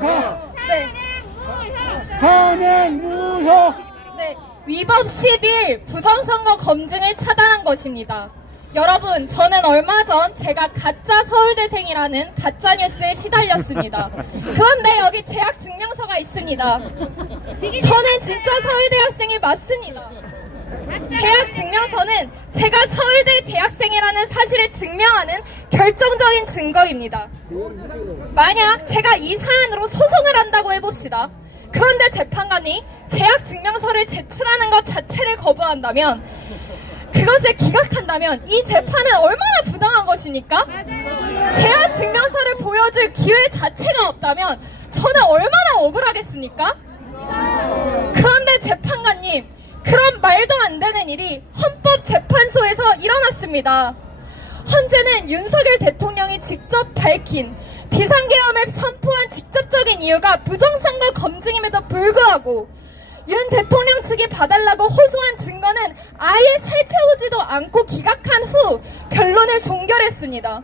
네. 탄핵 무효. 네, 위법 10일 부정선거 검증을 차단한 것입니다. 여러분, 저는 얼마 전 제가 가짜 서울대생이라는 가짜뉴스에 시달렸습니다. 그런데 여기 재학 증명서가 있습니다. 저는 진짜 서울대 학생이 맞습니다. 재학 증명서는 제가 서울대 재학생이라는 사실을 증명하는 결정적인 증거입니다. 만약 제가 이 사안으로 소송을 한다고 해봅시다. 그런데 재판관이 재학 증명서를 제출하는 것 자체를 거부한다면, 그것을 기각한다면 이 재판은 얼마나 부당한 것입니까? 재학 증명서를 보여줄 기회 자체가 없다면 저는 얼마나 억울하겠습니까? 그런데 재판관님, 그런 말도 안 되는 일이 헌법재판소에서 일어났습니다. 헌재는 윤석열 대통령이 직접 밝힌 비상계엄을 선포한 직접적인 이유가 부정선거 검증임에도 불구하고 윤 대통령 측이 봐달라고 호소한 증거는 아예 살펴보지도 않고 기각한 후 변론을 종결했습니다.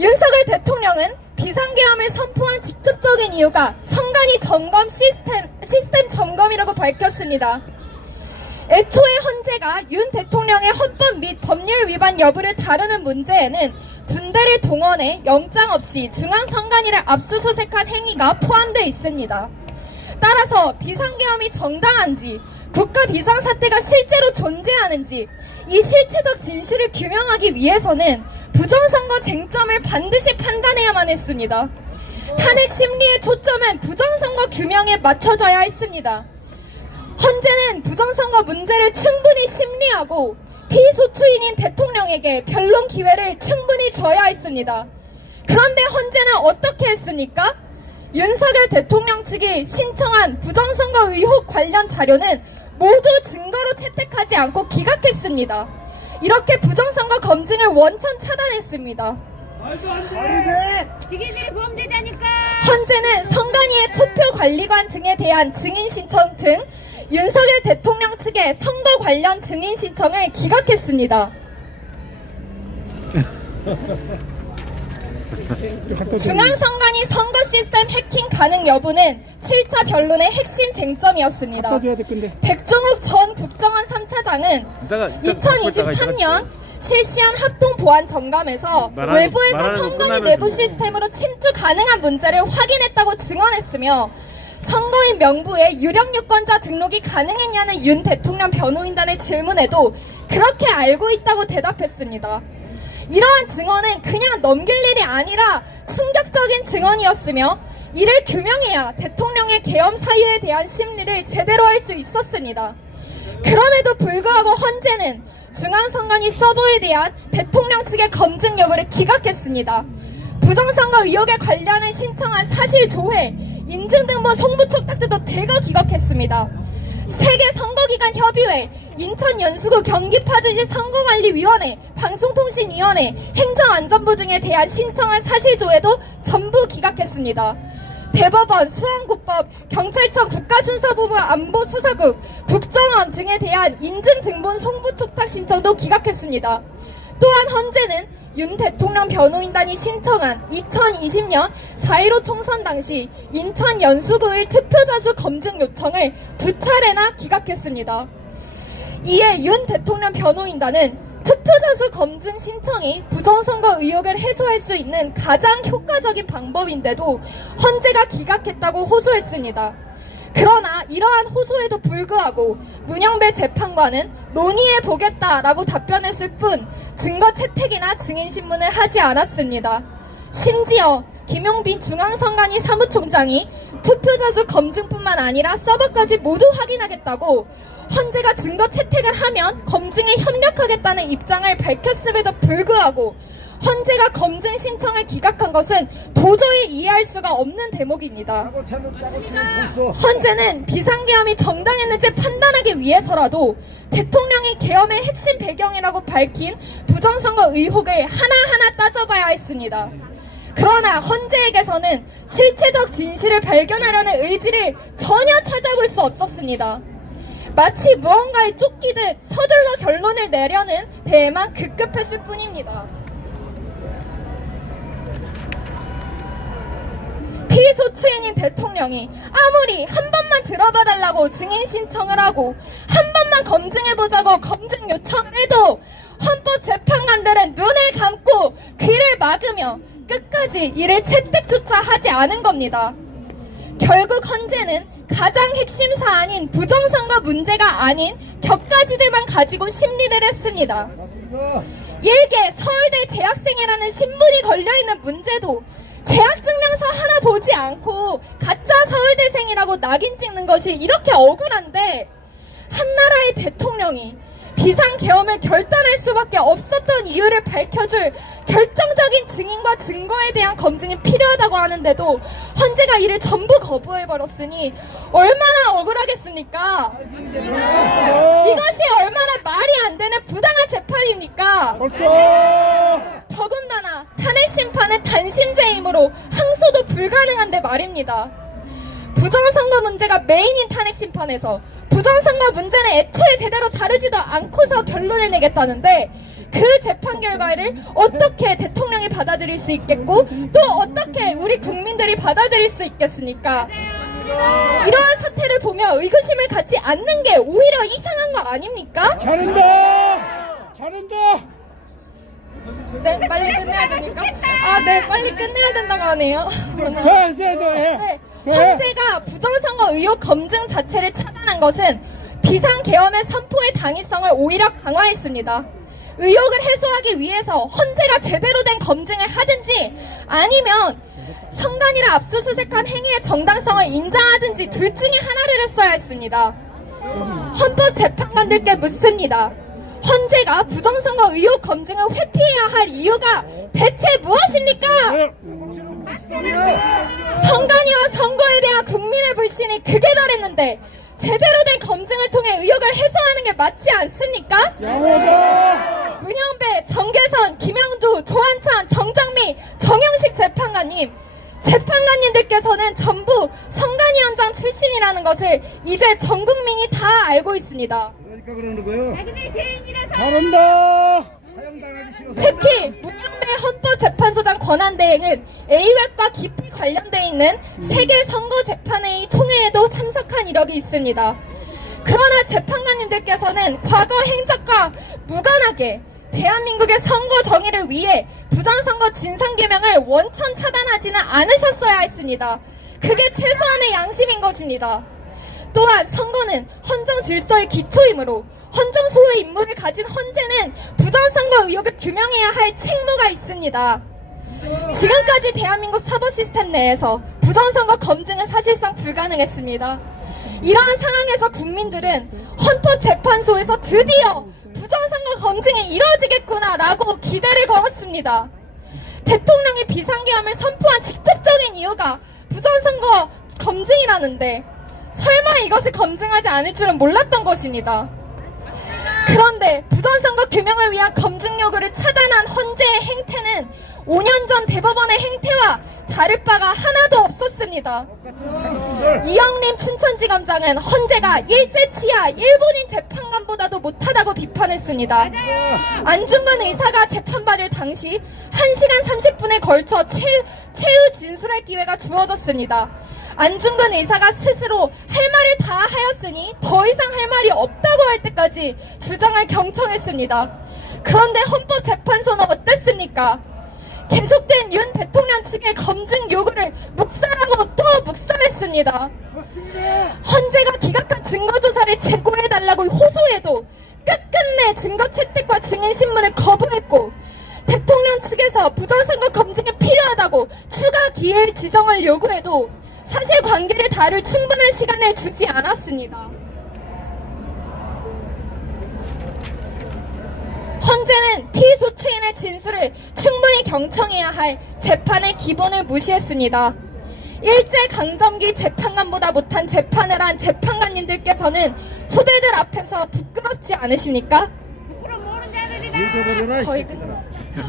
윤석열 대통령은 비상계엄을 선포한 직접적인 이유가 선관위 점검 시스템 점검이라고 밝혔습니다. 애초에 헌재가 윤 대통령의 헌법 및 법률 위반 여부를 다루는 문제에는 군대를 동원해 영장 없이 중앙선관위를 압수수색한 행위가 포함되어 있습니다. 따라서 비상계엄이 정당한지, 국가 비상사태가 실제로 존재하는지 이 실체적 진실을 규명하기 위해서는 부정선거 쟁점을 반드시 판단해야만 했습니다. 탄핵 심리의 초점은 부정선거 규명에 맞춰져야 했습니다. 헌재는 부정선거 문제를 충분히 심리하고 피소추인인 대통령에게 변론 기회를 충분히 줘야 했습니다. 그런데 헌재는 어떻게 했습니까? 윤석열 대통령 측이 신청한 부정선거 의혹 관련 자료는 모두 증거로 채택하지 않고 기각했습니다. 이렇게 부정선거 검증을 원천 차단했습니다. 지기들이 범죄자니까. 헌재는 선관위의 투표관리관 등에 대한 증인 신청 등 윤석열 대통령 측의 선거 관련 증인 신청을 기각했습니다. 중앙선관위 선거 시스템 해킹 가능 여부는 7차 변론의 핵심 쟁점이었습니다. 백종욱 전 국정원 3차장은 2023년 실시한 합동보안 점검에서 외부에서 선관위 내부 시스템으로 침투 가능한 문제를 확인했다고 증언했으며, 선거인 명부에 유력 유권자 등록이 가능했냐는 윤 대통령 변호인단의 질문에도 그렇게 알고 있다고 대답했습니다. 이러한 증언은 그냥 넘길 일이 아니라 충격적인 증언이었으며, 이를 규명해야 대통령의 계엄 사유에 대한 심리를 제대로 할 수 있었습니다. 그럼에도 불구하고 헌재는 중앙선관위 서버에 대한 대통령 측의 검증 요구를 기각했습니다. 부정선거 의혹에 관련해 신청한 사실조회, 인증등본 송부촉탁 등도 대거 기각했습니다. 세계선거기관협의회, 인천연수구 경기파주시 선거관리위원회, 방송통신위원회, 행정안전부 등에 대한 신청한 사실조회도 전부 기각했습니다. 대법원, 수원고법, 경찰청 국가순서부부 안보수사국, 국정원 등에 대한 인증등본 송부촉탁 신청도 기각했습니다. 또한 헌재는 윤 대통령 변호인단이 신청한 2020년 4.15 총선 당시 인천 연수구의 투표자 수 검증 요청을 2차례나 기각했습니다. 이에 윤 대통령 변호인단은 투표자 수 검증 신청이 부정선거 의혹을 해소할 수 있는 가장 효과적인 방법인데도 헌재가 기각했다고 호소했습니다. 그러나 이러한 호소에도 불구하고 문영배 재판관은 논의해보겠다라고 답변했을 뿐 증거 채택이나 증인신문을 하지 않았습니다. 심지어 김용빈 중앙선관위 사무총장이 투표자 수 검증뿐만 아니라 서버까지 모두 확인하겠다고, 헌재가 증거 채택을 하면 검증에 협력하겠다는 입장을 밝혔음에도 불구하고 헌재가 검증 신청을 기각한 것은 도저히 이해할 수가 없는 대목입니다. 헌재는 비상계엄이 정당했는지 판단하기 위해서라도 대통령이 계엄의 핵심 배경이라고 밝힌 부정선거 의혹을 하나하나 따져봐야 했습니다. 그러나 헌재에게서는 실체적 진실을 발견하려는 의지를 전혀 찾아볼 수 없었습니다. 마치 무언가에 쫓기듯 서둘러 결론을 내려는 데에만 급급했을 뿐입니다. 피소추인인 대통령이 아무리 한 번만 들어봐 달라고 증인 신청을 하고 한 번만 검증해보자고 검증 요청을 해도 헌법재판관들은 눈을 감고 귀를 막으며 끝까지 이를 채택조차 하지 않은 겁니다. 결국 헌재는 가장 핵심 사안인 부정선거 문제가 아닌 격가지들만 가지고 심리를 했습니다. 일개 서울대 재학생이라는 신분이 걸려있는 문제도 재학증명서 하나 보지 않고 가짜 서울대생이라고 낙인 찍는 것이 이렇게 억울한데 한나라의 대통령이 비상계엄을 결단할 수밖에 없었던 이유를 밝혀줄 결정적인 증인과 증거에 대한 검증이 필요하다고 하는데도 헌재가 이를 전부 거부해버렸으니 얼마나 억울하겠습니까? 이것이 얼마나 말이 안 되는 부당한 재판입니까? 더군다나 탄핵심판은 단심제이므로 항소도 불가능한데 말입니다. 부정선거 문제가 메인인 탄핵심판에서 부정선거 문제는 애초에 제대로 다루지도 않고서 결론을 내겠다는데 그 재판 결과를 어떻게 대통령이 받아들일 수 있겠고 또 어떻게 우리 국민들이 받아들일 수 있겠습니까? 이러한 사태를 보며 의구심을 갖지 않는 게 오히려 이상한 거 아닙니까? 잘한다! 잘한다! 네, 빨리 끝내야 됩니까? 아, 네, 빨리 끝내야 된다고 하네요. 더 하세요, 더 해. 네, 헌재가 부정선거 의혹 검증 자체를 차단한 것은 비상계엄의 선포의 당위성을 오히려 강화했습니다. 의혹을 해소하기 위해서 헌재가 제대로 된 검증을 하든지 아니면 선관위를 압수수색한 행위의 정당성을 인정하든지 둘 중에 하나를 했어야 했습니다. 헌법재판관들께 묻습니다. 헌재가 부정선거 의혹 검증을 회피해야 할 이유가 대체 무엇입니까? 선관위와 선거에 대한 국민의 불신이 극에 달했는데 제대로 된 검증을 통해 의혹을 해소하는 게 맞지 않습니까? 문영배, 정계선, 김영두, 조한찬, 정정미, 정영식 재판관님들께서는 전부 선관위원장 출신이라는 것을 이제 전 국민이 다 알고 있습니다. 그러니까 그러는 거예요. 잘한다. 특히 문영배 헌법재판소장 권한대행은 A웹과 깊이 관련돼 있는 세계 선거재판회의 총회에도 참석한 이력이 있습니다. 그러나 재판관님들께서는 과거 행적과 무관하게 대한민국의 선거 정의를 위해 부정선거 진상규명을 원천 차단하지는 않으셨어야 했습니다. 그게 최소한의 양심인 것입니다. 또한 선거는 헌정 질서의 기초이므로 헌정소의 임무를 가진 헌재는 부정선거 의혹을 규명해야 할 책무가 있습니다. 지금까지 대한민국 사법 시스템 내에서 부정선거 검증은 사실상 불가능했습니다. 이러한 상황에서 국민들은 헌법재판소에서 드디어 부정선거 검증이 이루어지겠구나 라고 기대를 걸었습니다. 대통령이 비상계엄을 선포한 직접적인 이유가 부정선거 검증이라는데 설마 이것을 검증하지 않을 줄은 몰랐던 것입니다. 그런데 부정선거 규명을 위한 검증 요구를 차단한 헌재의 행태는 5년 전 대법원의 행태와 다를 바가 하나도 없었습니다. 이영림 춘천지검장은 헌재가 일제치하 일본인 재판관보다도 못하다고 비판했습니다. 안중근 의사가 재판받을 당시 1시간 30분에 걸쳐 최후 진술할 기회가 주어졌습니다. 안중근 의사가 스스로 할 말을 다 하였으니 더 이상 할 말이 없다고 할 때까지 주장을 경청했습니다. 그런데 헌법재판소는 어땠습니까? 계속된 윤 대통령 측의 검증 요구를 묵살하고 또 묵살했습니다. 헌재가 기각한 증거조사를 재고해달라고 호소해도 끝끝내 증거 채택과 증인신문을 거부했고 대통령 측에서 부정선거 검증이 필요하다고 추가 기회 지정을 요구해도 사실관계를 다룰 충분한 시간을 주지 않았습니다. 헌재는 피소추인의 진술을 충분히 경청해야 할 재판의 기본을 무시했습니다. 일제강점기 재판관보다 못한 재판을 한 재판관님들께서는 후배들 앞에서 부끄럽지 않으십니까? 거의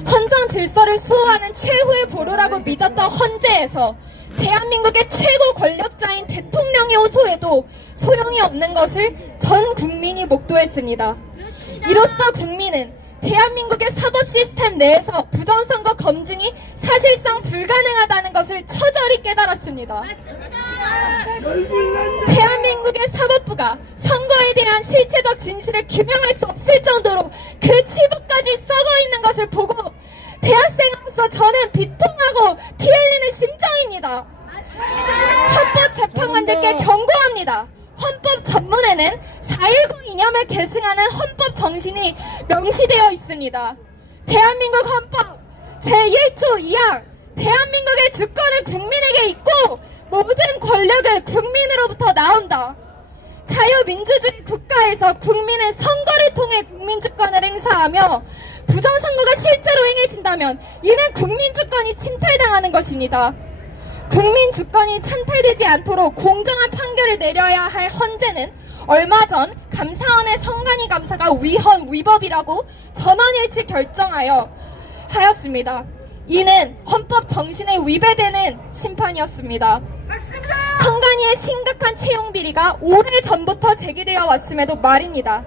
헌정 질서를 수호하는 최후의 보루라고 믿었던 헌재에서 대한민국의 최고 권력자인 대통령이 호소해도 소용이 없는 것을 전 국민이 목도했습니다. 이로써 국민은 대한민국의 사법 시스템 내에서 부정선거 검증이 사실상 불가능하다는 것을 처절히 깨달았습니다. 대한민국의 사법부가 선거에 대한 실체적 진실을 규명할 수 없을 정도로 그 치부까지 썩어 있는 것을 보고 대학생으로서 저는 비통하고 피 흘리는 심정입니다. 헌법재판관들께 경고합니다. 헌법 전문에는 4.19 이념을 계승하는 헌법 정신이 명시되어 있습니다. 대한민국 헌법 제1조 2항 대한민국의 주권은 국민에게 있고 모든 권력은 국민으로부터 나온다. 자유민주주의 국가에서 국민은 선거를 통해 국민주권을 행사하며 부정선거가 실제로 행해진다면 이는 국민주권이 침탈당하는 것입니다. 국민주권이 찬탈되지 않도록 공정한 판결을 내려야 할 헌재는 얼마 전 감사원의 선관위 감사가 위헌 위법이라고 전원일치 결정하였습니다. 이는 헌법 정신에 위배되는 심판이었습니다. 선관위의 심각한 채용 비리가 오래전부터 제기되어 왔음에도 말입니다.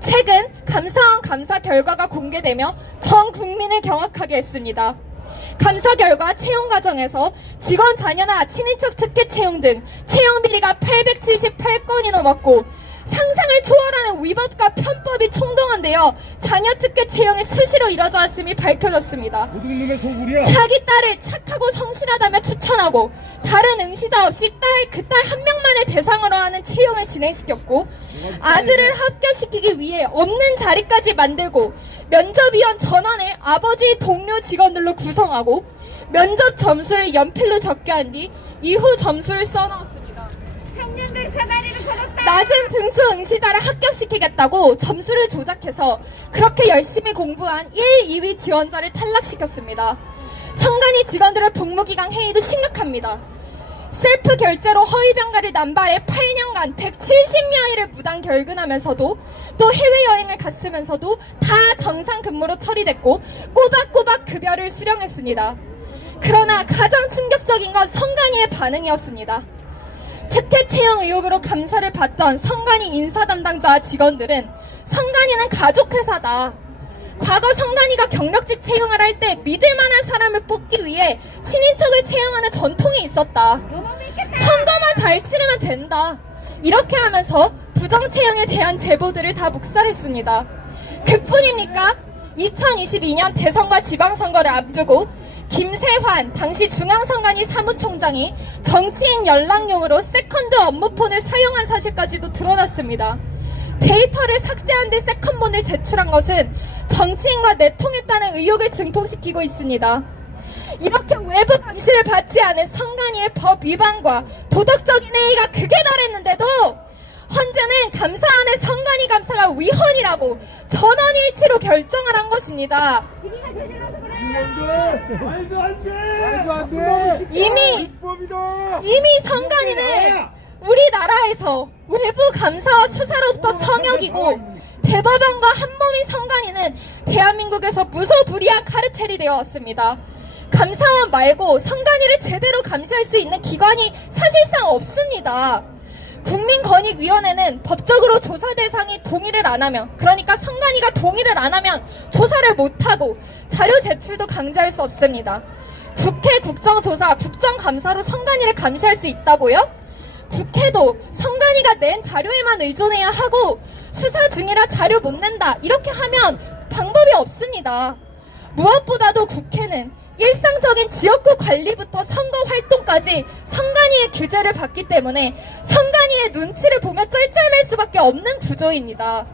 최근 감사원 감사 결과가 공개되며 전 국민을 경악하게 했습니다. 감사 결과 채용 과정에서 직원 자녀나 친인척 특혜 채용 등 채용 비리가 878건이 넘었고 상상을 초월하는 위법과 편법이 총동원되어 자녀 특혜 채용이 수시로 이뤄져 왔음이 밝혀졌습니다. 자기 딸을 착하고 성실하다며 추천하고 다른 응시자 없이 그 딸 한 명만을 대상으로 하는 채용을 진행시켰고 아들을 합격시키기 위해 없는 자리까지 만들고 면접위원 전원을 아버지 동료 직원들로 구성하고 면접 점수를 연필로 적게 한 뒤 이후 점수를 써넣었습니다. 청년들 사다리를 걸었다. 낮은 등수 응시자를 합격시키겠다고 점수를 조작해서 그렇게 열심히 공부한 1, 2위 지원자를 탈락시켰습니다. 선관위 직원들의 복무기간 해이도 심각합니다. 셀프 결제로 허위병가를 남발해 8년간 170여일을 무단 결근하면서도 또 해외여행을 갔으면서도 다 정상 근무로 처리됐고 꼬박꼬박 급여를 수령했습니다. 그러나 가장 충격적인 건 선관위의 반응이었습니다. 특혜 채용 의혹으로 감사를 받던 선관위 인사 담당자와 직원들은 선관위는 가족회사다. 과거 선관위가 경력직 채용을 할 때 믿을 만한 사람을 뽑기 위해 친인척을 채용하는 전통이 있었다. 선거만 잘 치르면 된다. 이렇게 하면서 부정 채용에 대한 제보들을 다 묵살했습니다. 그뿐입니까? 2022년 대선과 지방선거를 앞두고 김세환 당시 중앙선관위 사무총장이 정치인 연락용으로 세컨드 업무폰을 사용한 사실까지도 드러났습니다. 데이터를 삭제한 뒤 세컨폰을 제출한 것은 정치인과 내통했다는 의혹을 증폭시키고 있습니다. 이렇게 외부 감시를 받지 않은 선관위의 법 위반과 도덕적인 해이가 극에 달했는데도 헌재는 감사안의 선관위 감사가 위헌이라고 전원일치로 결정을 한 것입니다. 지리가 제대로서 그래. 말도 안 돼. 이미 선관위는 우리나라에서 외부 감사와 수사로부터 성역이고 대법원과 한몸인 선관위는 대한민국에서 무소불위한 카르텔이 되어 왔습니다. 감사원 말고 선관위를 제대로 감시할 수 있는 기관이 사실상 없습니다. 국민권익위원회는 법적으로 조사 대상이 동의를 안 하면, 그러니까 선관위가 동의를 안 하면 조사를 못하고 자료 제출도 강제할 수 없습니다. 국회 국정조사, 국정감사로 선관위를 감시할 수 있다고요? 국회도 선관위가 낸 자료에만 의존해야 하고 수사 중이라 자료 못 낸다 이렇게 하면 방법이 없습니다. 무엇보다도 국회는 일상적인 지역구 관리부터 선거 활동까지 선관위의 규제를 받기 때문에 선관위의 눈치를 보며 쩔쩔맬 수밖에 없는 구조입니다.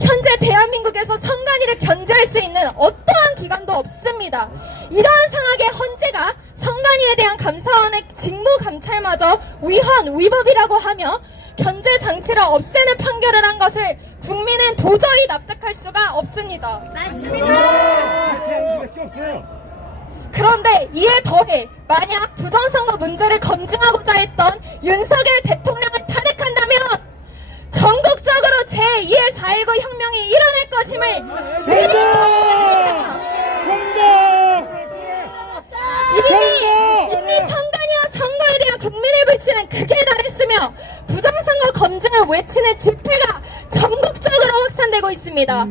현재 대한민국에서 선관위를 견제할 수 있는 어떠한 기관도 없습니다. 이러한 상황에 헌재가 선관위에 대한 감사원의 직무 감찰마저 위헌, 위법이라고 하며 견제 장치를 없애는 판결을 한 것을 국민은 도저히 납득할 수가 없습니다. 그런데 이에 더해 만약 부정선거 문제를 검증하고자 했던 윤석열 대통령을 탄핵한다면 전국적으로 제2의 4.19 혁명이 일어날 것임을 이미 선관위와 선거에 대한 국민의 불신은 극에 달했으며 부정선거 검증을 외치는 집회가 전국적으로 확산되고 있습니다. 있습니다.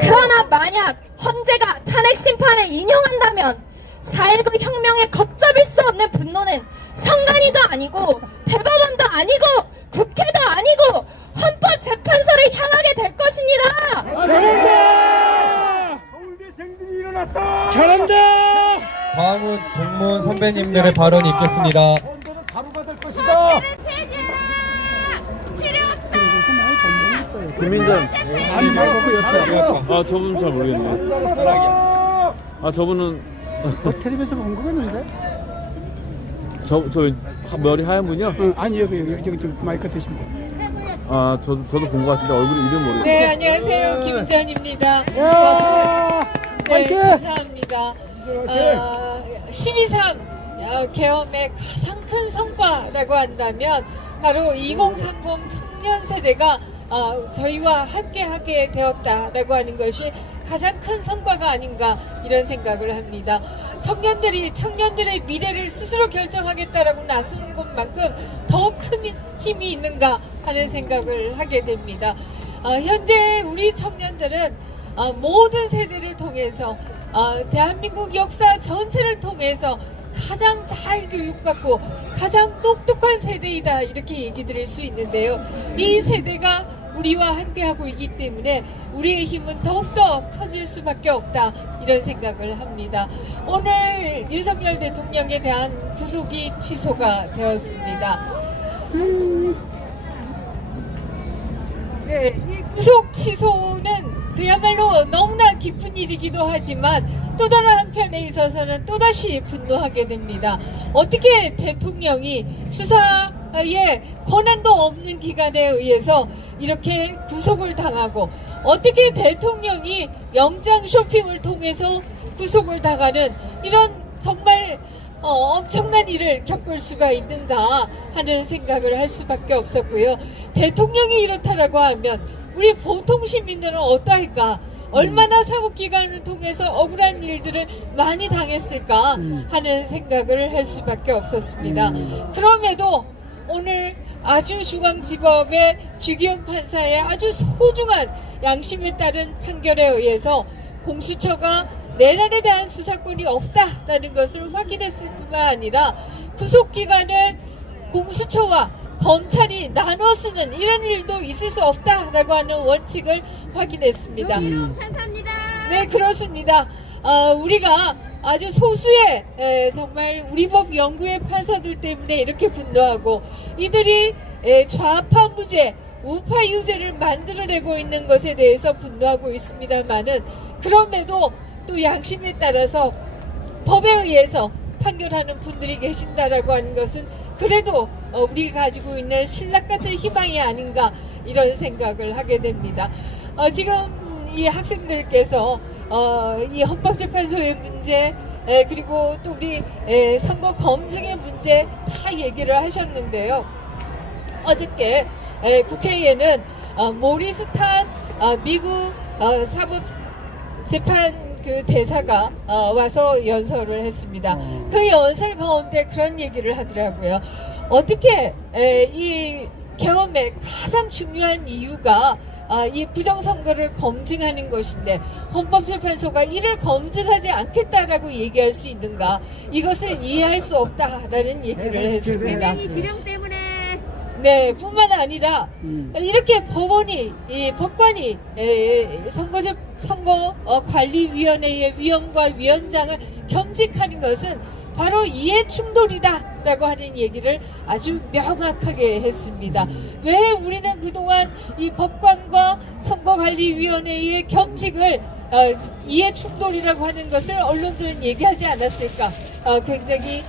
그러나 만약 헌재가 탄핵 심판을 인용한다면 4.19 혁명에 걷잡을 수 없는 분노는 선관위도 아니고 대법원도 아니고 국회도 아니고 헌법재판소를 향하게 될 것입니다. 잘한다! 서울대생들이 일어났다! 잘한다! 다음은 동문 선배님들의 발언이 있겠습니다. 언제는 가루가 될 것이다! 김민전. 아니 말고 잘했어! 아, 저분 잘 모르겠네. 잘했어! 아, 저분은 텔레비에서 본 거였는데? 저 머리 하얀 분이요? 응, 아니 여기 좀 마이크 드시면 돼. 아, 저도 본 것 같은데 얼굴 이름 모르겠어요. 네, 안녕하세요. 김은전입니다. 야! 네, 화이팅! 감사합니다. 12.3 계엄의 가장 큰 성과라고 한다면 바로 2030 청년 세대가 저희와 함께하게 되었다라고 하는 것이 가장 큰 성과가 아닌가 이런 생각을 합니다. 청년들의 미래를 스스로 결정하겠다라고 나서는 것만큼 더 큰 힘이 있는가 하는 생각을 하게 됩니다. 현재 우리 청년들은 모든 세대를 통해서 대한민국 역사 전체를 통해서 가장 잘 교육받고 가장 똑똑한 세대이다 이렇게 얘기 드릴 수 있는데요. 이 세대가 우리와 함께하고 있기 때문에 우리의 힘은 더욱더 커질 수밖에 없다 이런 생각을 합니다. 오늘 윤석열 대통령에 대한 구속이 취소가 되었습니다. 네, 이 구속 취소는 그야말로 너무나 깊은 일이기도 하지만 또 다른 한편에 있어서는 또다시 분노하게 됩니다. 어떻게 대통령이 수사에 권한도 없는 기관에 의해서 이렇게 구속을 당하고 어떻게 대통령이 영장 쇼핑을 통해서 구속을 당하는 이런 정말 엄청난 일을 겪을 수가 있는가 하는 생각을 할 수밖에 없었고요. 대통령이 이렇다라고 하면 우리 보통 시민들은 어떨까? 얼마나 사법기관을 통해서 억울한 일들을 많이 당했을까 하는 생각을 할 수밖에 없었습니다. 그럼에도 오늘 아주 중앙지법의 주기현 판사의 아주 소중한 양심에 따른 판결에 의해서 공수처가 내란에 대한 수사권이 없다라는 것을 확인했을 뿐만 아니라 구속기관을 공수처와 검찰이 나눠 쓰는 이런 일도 있을 수 없다라고 하는 원칙을 확인했습니다. 감사합니다. 네, 그렇습니다. 우리가 아주 소수의 정말 우리 법 연구의 판사들 때문에 이렇게 분노하고 이들이 좌파 무죄, 우파 유죄를 만들어내고 있는 것에 대해서 분노하고 있습니다만은 그럼에도 또 양심에 따라서 법에 의해서 판결하는 분들이 계신다라고 하는 것은 그래도 우리가 가지고 있는 신락 같은 희망이 아닌가 이런 생각을 하게 됩니다. 지금 이 학생들께서 이 헌법재판소의 문제 그리고 또 우리 선거 검증의 문제 다 얘기를 하셨는데요. 어저께 국회에는 모리스탄 미국 사법재판 그 대사가 와서 연설을 했습니다. 그 연설 가운데 그런 얘기를 하더라고요. 어떻게 이 계엄의 가장 중요한 이유가 이 부정선거를 검증하는 것인데 헌법재판소가 이를 검증하지 않겠다라고 얘기할 수 있는가? 이것을 이해할 수 없다라는 얘기를 했습니다. 지령 때문에 네, 뿐만 아니라 이렇게 법원이, 법관이 선거관리위원회의 위원과 위원장을 겸직하는 것은 바로 이해충돌이다라고 하는 얘기를 아주 명확하게 했습니다. 왜 우리는 그동안 이 법관과 선거관리위원회의 겸직을 이해충돌이라고 하는 것을 언론들은 얘기하지 않았을까? 굉장히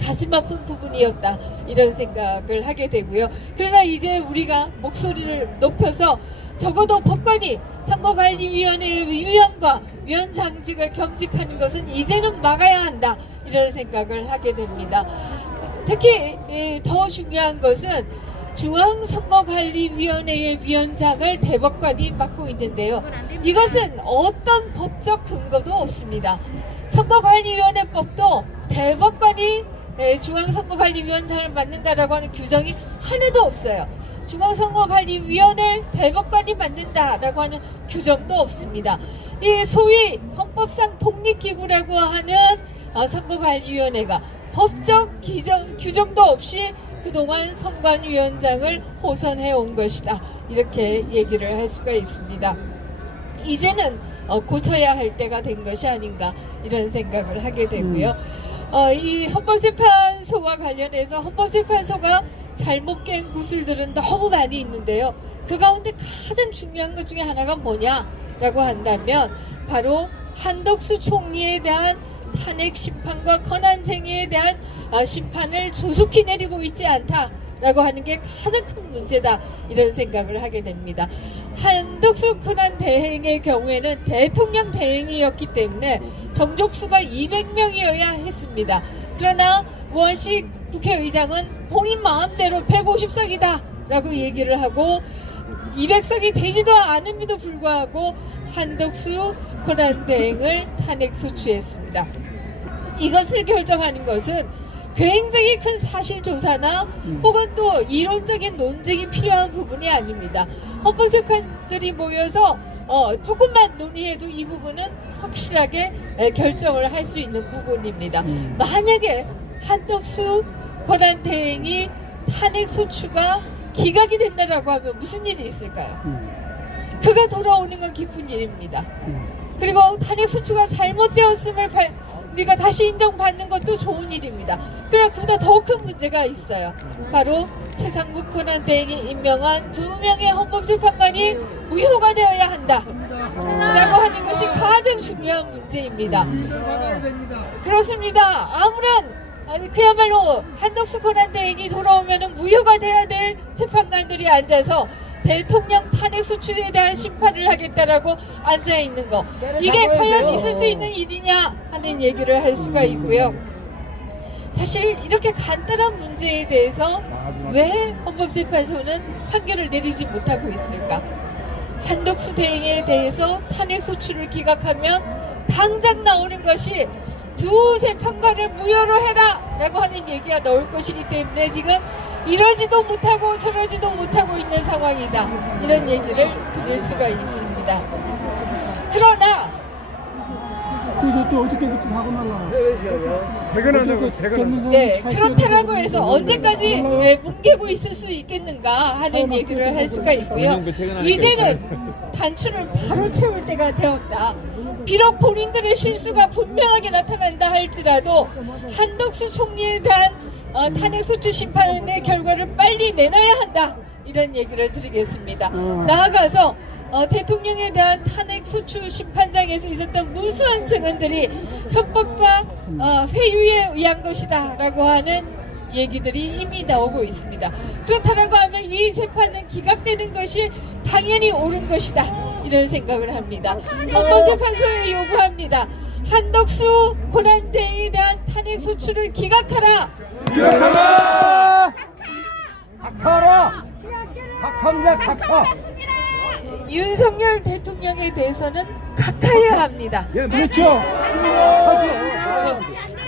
가슴 아픈 부분이었다 이런 생각을 하게 되고요. 그러나 이제 우리가 목소리를 높여서 적어도 법관이 선거관리위원회의 위원과 위원장직을 겸직하는 것은 이제는 막아야 한다 이런 생각을 하게 됩니다. 특히 더 중요한 것은 중앙선거관리위원회의 위원장을 대법관이 맡고 있는데요. 이것은 어떤 법적 근거도 없습니다. 선거관리위원회법도 대법관이 중앙선거관리위원장을 맡는다라고 하는 규정이 하나도 없어요. 중앙선거관리위원회를 대법관이 만든다라고 하는 규정도 없습니다. 이 소위 헌법상 독립기구라고 하는 선거관리위원회가 법적 규정도 없이 그동안 선관위원장을 호선해 온 것이다. 이렇게 얘기를 할 수가 있습니다. 이제는 고쳐야 할 때가 된 것이 아닌가 이런 생각을 하게 되고요. 이 헌법재판소와 관련해서 헌법재판소가 잘못 깬 구슬들은 너무 많이 있는데요. 그 가운데 가장 중요한 것 중에 하나가 뭐냐라고 한다면 바로 한덕수 총리에 대한 탄핵 심판과 권한쟁의에 대한 심판을 조속히 내리고 있지 않다라고 하는 게 가장 큰 문제다 이런 생각을 하게 됩니다. 한덕수 권한 대행의 경우에는 대통령 대행이었기 때문에 정족수가 200명이어야 했습니다. 그러나 우원식 국회의장은 본인 마음대로 150석이다 라고 얘기를 하고 200석이 되지도 않음에도 불구하고 한덕수 권한대행을 탄핵 소추했습니다. 이것을 결정하는 것은 굉장히 큰 사실조사나 혹은 또 이론적인 논쟁이 필요한 부분이 아닙니다. 헌법재판들이 모여서 조금만 논의해도 이 부분은 확실하게 결정을 할 수 있는 부분입니다. 만약에 한덕수 권한대행이 탄핵 소추가 기각이 된다라고 하면 무슨 일이 있을까요? 그가 돌아오는 건 기쁜 일입니다. 그리고 탄핵 소추가 잘못되었음을 우리가 다시 인정받는 것도 좋은 일입니다. 그러나 그보다 더 큰 문제가 있어요. 바로 최상국 권한대행이 임명한 2명의 헌법재판관이 무효가 되어야 한다 라고 하는 것이 가장 중요한 문제입니다. 그렇습니다. 아무런 그야말로 한덕수 권한대행이 돌아오면 무효가 돼야 될 재판관들이 앉아서 대통령 탄핵 소추에 대한 심판을 하겠다라고 앉아있는 거, 이게 과연 있을 수 있는 일이냐 하는 얘기를 할 수가 있고요. 사실 이렇게 간단한 문제에 대해서 왜 헌법재판소는 판결을 내리지 못하고 있을까? 한덕수 대행에 대해서 탄핵 소추를 기각하면 당장 나오는 것이 두세 판관을 무효로 해라 라고 하는 얘기가 나올 것이기 때문에 지금 이러지도 못하고 저러지도 못하고 있는 상황이다, 이런 얘기를 드릴 수가 있습니다. 그러나 또 어저께부터 사고 날라. 퇴근하려고 네, 그렇다라고 해서 언제까지 뭉개고 있을 수 있겠는가 하는 얘기를 할 수가 있고요. 이제는 단추를 바로 채울 때가 되었다. 비록 본인들의 실수가 분명하게 나타난다 할지라도 한덕수 총리에 대한 탄핵 소추 심판의 결과를 빨리 내놔야 한다, 이런 얘기를 드리겠습니다. 나아가서 대통령에 대한 탄핵 소추 심판장에서 있었던 무수한 증언들이 협박과 회유에 의한 것이다 라고 하는 얘기들이 이미 나오고 있습니다. 그렇다라고 하면 이 재판은 기각되는 것이 당연히 옳은 것이다, 이런 생각을 합니다. 헌법재판소에 요구합니다. 한덕수 권한대행에 대한 탄핵 소추를 기각하라. 각하라! 각하입니다, 각하! 윤석열 대통령에 대해서는 각하해야 합니다. 예, 그렇죠.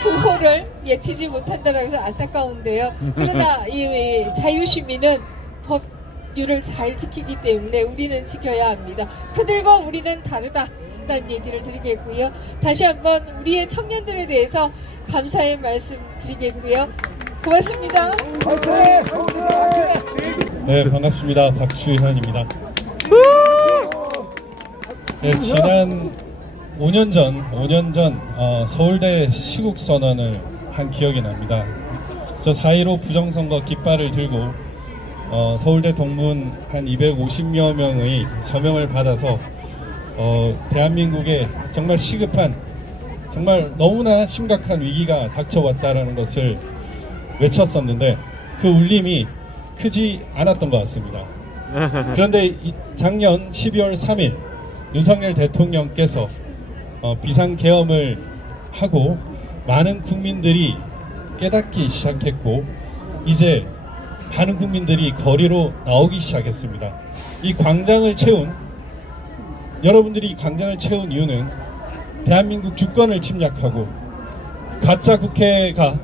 구호를 예치지 못한다고 해서 안타까운데요. 그러나 이 자유시민은 법률을 잘 지키기 때문에 우리는 지켜야 합니다. 그들과 우리는 다르다라는 얘기를 드리겠고요. 다시 한번 우리의 청년들에 대해서 감사의 말씀 드리겠고요. 고맙습니다. 네, 반갑습니다. 박주현입니다. 네, 지난 5년 전 서울대 시국선언을 한 기억이 납니다. 저 4.15 부정선거 깃발을 들고 서울대 동문 한 250여 명의 서명을 받아서 대한민국에 정말 시급한, 정말 너무나 심각한 위기가 닥쳐왔다라는 것을 외쳤었는데 그 울림이 크지 않았던 것 같습니다. 그런데 작년 12월 3일 윤석열 대통령께서 비상계엄을 하고 많은 국민들이 깨닫기 시작했고 이제 많은 국민들이 거리로 나오기 시작했습니다. 이 광장을 채운, 여러분들이 이 광장을 채운 이유는 대한민국 주권을 침략하고 가짜 국회가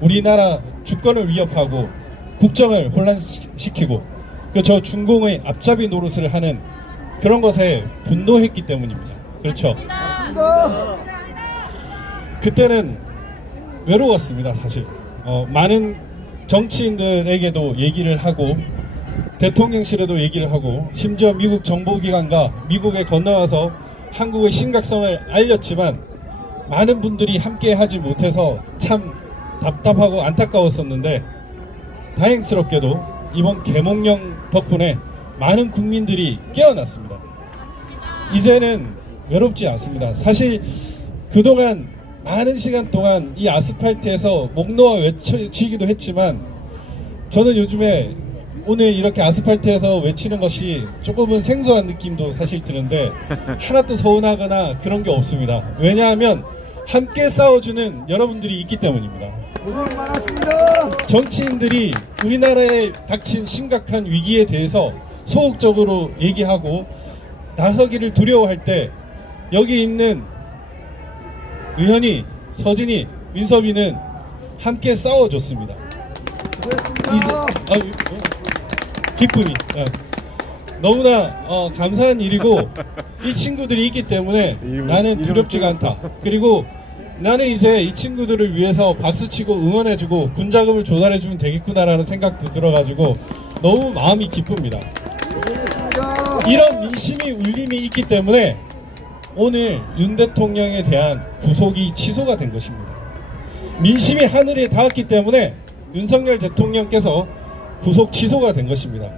우리나라 주권을 위협하고 국정을 혼란시키고 그 저 중공의 앞잡이 노릇을 하는 그런 것에 분노했기 때문입니다. 그렇죠? 그때는 외로웠습니다. 사실 많은 정치인들에게도 얘기를 하고 대통령실에도 얘기를 하고 심지어 미국 정보기관과 미국에 건너와서 한국의 심각성을 알렸지만 많은 분들이 함께 하지 못해서 참 답답하고 안타까웠었는데 다행스럽게도 이번 계몽령 덕분에 많은 국민들이 깨어났습니다. 이제는 외롭지 않습니다. 사실 그동안 많은 시간 동안 이 아스팔트에서 목 놓아 외치기도 했지만 저는 요즘에 오늘 이렇게 아스팔트에서 외치는 것이 조금은 생소한 느낌도 사실 드는데 하나도 서운하거나 그런 게 없습니다. 왜냐하면 함께 싸워주는 여러분들이 있기 때문입니다. 고생 많았습니다. 정치인들이 우리나라에 닥친 심각한 위기에 대해서 소극적으로 얘기하고 나서기를 두려워할 때 여기 있는 의현이, 서진이, 민섭이는 함께 싸워줬습니다. 기쁨이 너무나 감사한 일이고 이 친구들이 있기 때문에 나는 두렵지가 않다. 그리고 나는 이제 이 친구들을 위해서 박수치고 응원해주고 군자금을 조달해주면 되겠구나라는 생각도 들어가지고 너무 마음이 기쁩니다. 이런 민심이 울림이 있기 때문에 오늘 윤 대통령에 대한 구속이 취소가 된 것입니다. 민심이 하늘에 닿았기 때문에 윤석열 대통령께서 구속 취소가 된 것입니다.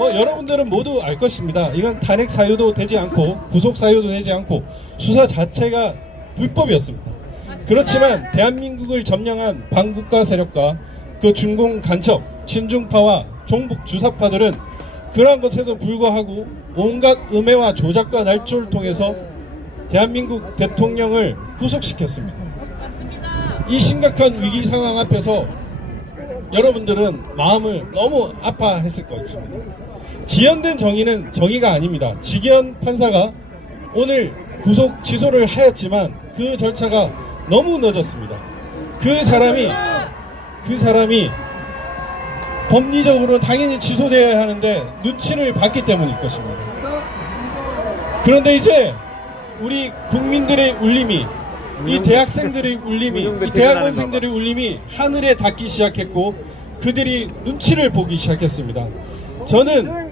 여러분들은 모두 알 것입니다. 이건 탄핵 사유도 되지 않고 구속 사유도 되지 않고 수사 자체가 불법이었습니다. 그렇지만 대한민국을 점령한 반국가 세력과 그 중공 간첩, 친중파와 종북 주사파들은 그러한 것에도 불구하고 온갖 음해와 조작과 날조를 통해서 대한민국 대통령을 구속시켰습니다. 이 심각한 위기 상황 앞에서 여러분들은 마음을 너무 아파했을 것입니다. 지연된 정의는 정의가 아닙니다. 지기현 판사가 오늘 구속 취소를 하였지만 그 절차가 너무 늦었습니다. 그 사람이 법리적으로 당연히 취소되어야 하는데 눈치를 봤기 때문일 것입니다. 그런데 이제 우리 국민들의 울림이, 이 대학생들의 울림이, 이 대학원생들의 울림이 하늘에 닿기 시작했고 그들이 눈치를 보기 시작했습니다. 저는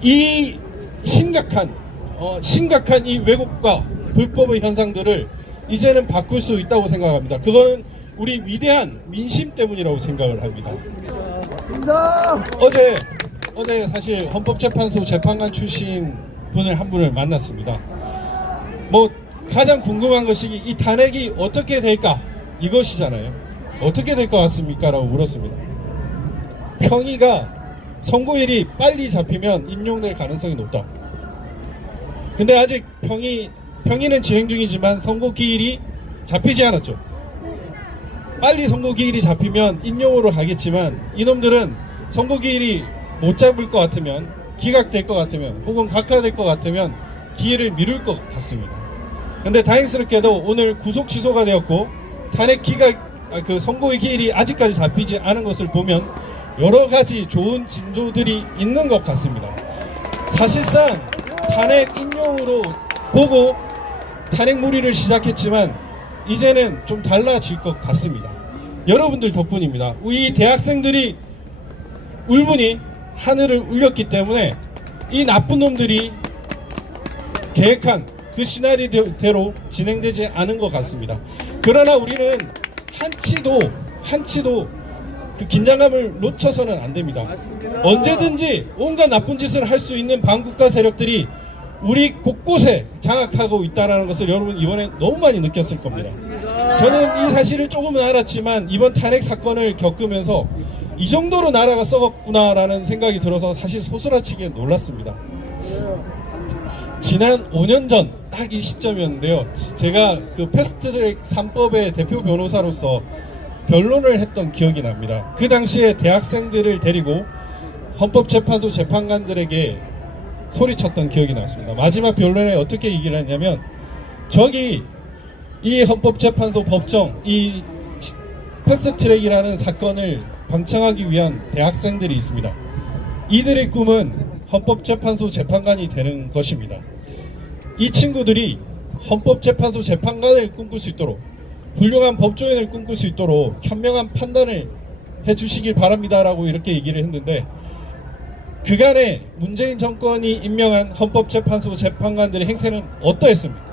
이 심각한 이 왜곡과 불법의 현상들을 이제는 바꿀 수 있다고 생각합니다. 그거는 우리 위대한 민심 때문이라고 생각을 합니다. 어제 사실 헌법재판소 재판관 출신 분을 한 분을 만났습니다. 가장 궁금한 것이 이 탄핵이 어떻게 될까? 이것이잖아요. 어떻게 될 것 같습니까? 라고 물었습니다. 평의가 선고일이 빨리 잡히면 인용될 가능성이 높다. 근데 아직 평의는 진행 중이지만 선고 기일이 잡히지 않았죠. 빨리 선고 기일이 잡히면 인용으로 가겠지만 이놈들은 선고 기일이 못 잡을 것 같으면, 기각될 것 같으면, 혹은 각하될 것 같으면 기일을 미룰 것 같습니다. 근데 다행스럽게도 오늘 구속 취소가 되었고 탄핵 그 선고의 기일이 아직까지 잡히지 않은 것을 보면 여러 가지 좋은 징조들이 있는 것 같습니다. 사실상 탄핵 인용으로 보고 탄핵무리를 시작했지만 이제는 좀 달라질 것 같습니다. 여러분들 덕분입니다. 이 대학생들이 울분이 하늘을 울렸기 때문에 이 나쁜 놈들이 계획한 그 시나리오대로 진행되지 않은 것 같습니다. 그러나 우리는 한치도 그 긴장감을 놓쳐서는 안 됩니다. 언제든지 온갖 나쁜 짓을 할 수 있는 반국가 세력들이 우리 곳곳에 장악하고 있다는 것을 여러분 이번에 너무 많이 느꼈을 겁니다. 저는 이 사실을 조금은 알았지만 이번 탄핵 사건을 겪으면서 이 정도로 나라가 썩었구나라는 생각이 들어서 사실 소스라치게 놀랐습니다. 지난 5년 전 딱 이 시점이었는데요. 제가 그 패스트트랙 3법의 대표 변호사로서 변론을 했던 기억이 납니다. 그 당시에 대학생들을 데리고 헌법재판소 재판관들에게 소리쳤던 기억이 났습니다. 마지막 변론에 어떻게 얘기를 했냐면 저기 이 헌법재판소 법정 이 패스트트랙이라는 사건을 방창하기 위한 대학생들이 있습니다. 이들의 꿈은 헌법재판소 재판관이 되는 것입니다. 이 친구들이 헌법재판소 재판관을 꿈꿀 수 있도록, 훌륭한 법조인을 꿈꿀 수 있도록 현명한 판단을 해주시길 바랍니다라고 이렇게 얘기를 했는데, 그간의 문재인 정권이 임명한 헌법재판소 재판관들의 행태는 어떠했습니까?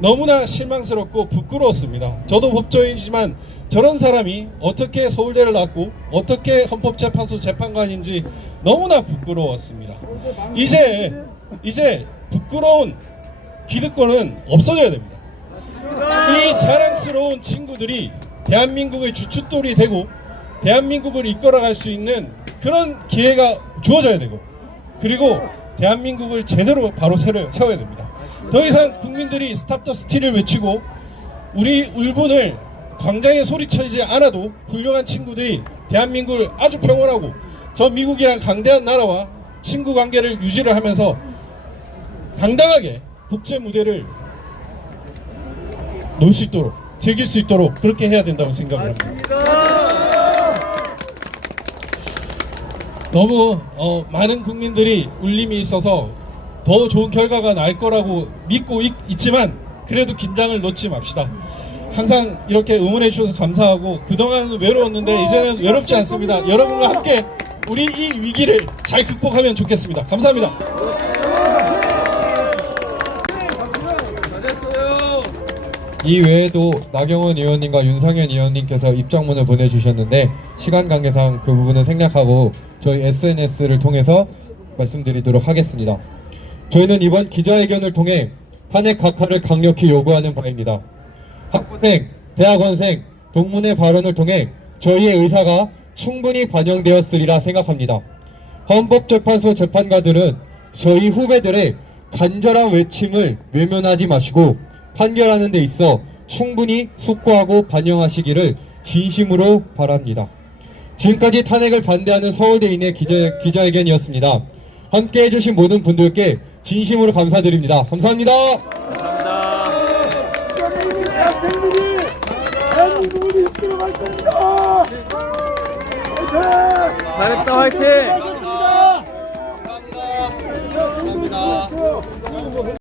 너무나 실망스럽고 부끄러웠습니다. 저도 법조인이지만 저런 사람이 어떻게 서울대를 나왔고 어떻게 헌법재판소 재판관인지 너무나 부끄러웠습니다. 이제 부끄러운 기득권은 없어져야 됩니다. 이 자랑스러운 친구들이 대한민국의 주춧돌이 되고 대한민국을 이끌어갈 수 있는 그런 기회가 주어져야 되고, 그리고 대한민국을 제대로 바로 세워야 됩니다. 더 이상 국민들이 스탑 더 스틸을 외치고 우리 울분을 광장에 소리치지 않아도 훌륭한 친구들이 대한민국을 아주 평온하고 저 미국이랑 강대한 나라와 친구 관계를 유지를 하면서 당당하게 국제 무대를 놓을 수 있도록, 즐길 수 있도록 그렇게 해야 된다고 생각을 합니다. 너무 많은 국민들이 울림이 있어서 더 좋은 결과가 날 거라고 믿고 있지만 그래도 긴장을 놓지 맙시다. 항상 이렇게 응원해 주셔서 감사하고, 그동안은 외로웠는데 이제는 외롭지 않습니다. 여러분과 함께 우리 이 위기를 잘 극복하면 좋겠습니다. 감사합니다. 이 외에도 나경원 의원님과 윤상현 의원님께서 입장문을 보내주셨는데 시간 관계상 그 부분은 생략하고 저희 SNS를 통해서 말씀드리도록 하겠습니다. 저희는 이번 기자회견을 통해 탄핵 각하를 강력히 요구하는 바입니다. 학부생, 대학원생, 동문회 발언을 통해 저희의 의사가 충분히 반영되었으리라 생각합니다. 헌법재판소 재판관들은 저희 후배들의 간절한 외침을 외면하지 마시고 판결하는 데 있어 충분히 숙고하고 반영하시기를 진심으로 바랍니다. 지금까지 탄핵을 반대하는 서울대인의 기자회견이었습니다. 함께 해주신 모든 분들께 진심으로 감사드립니다. 감사합니다. 학생들이 대한민국을 이끌어갈 겁니다. 잘했다, 화이팅!